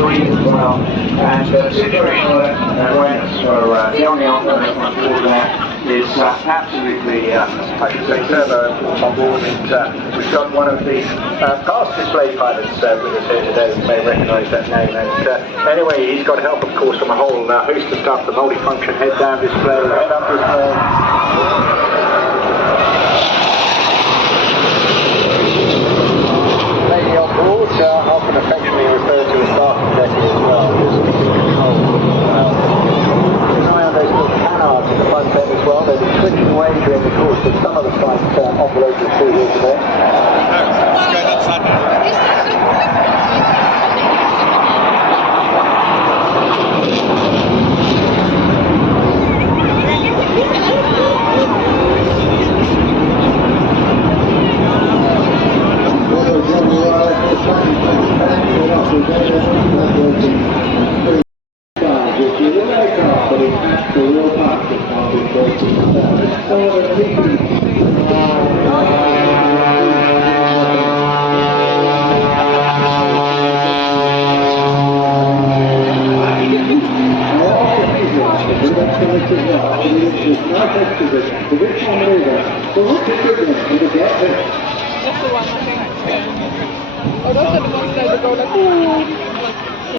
3 as well. And situational awareness for the only operator on board there is absolutely, I should say, turbo important on board. We've got one of the past display pilots with us here today. You may recognise that name. And anyway, he's got help, of course, from a whole host of stuff: the multifunction head-down display, head-up display. Lady on board, often affectionately referred to as starting Betty as well. Just control. Keep an eye on those little canards in the front end as well. They'll be switching away during the course of some of the flights operated through here today. Let's go upside down. That's the one, I think. Oh, those are the ones that go like, ooh.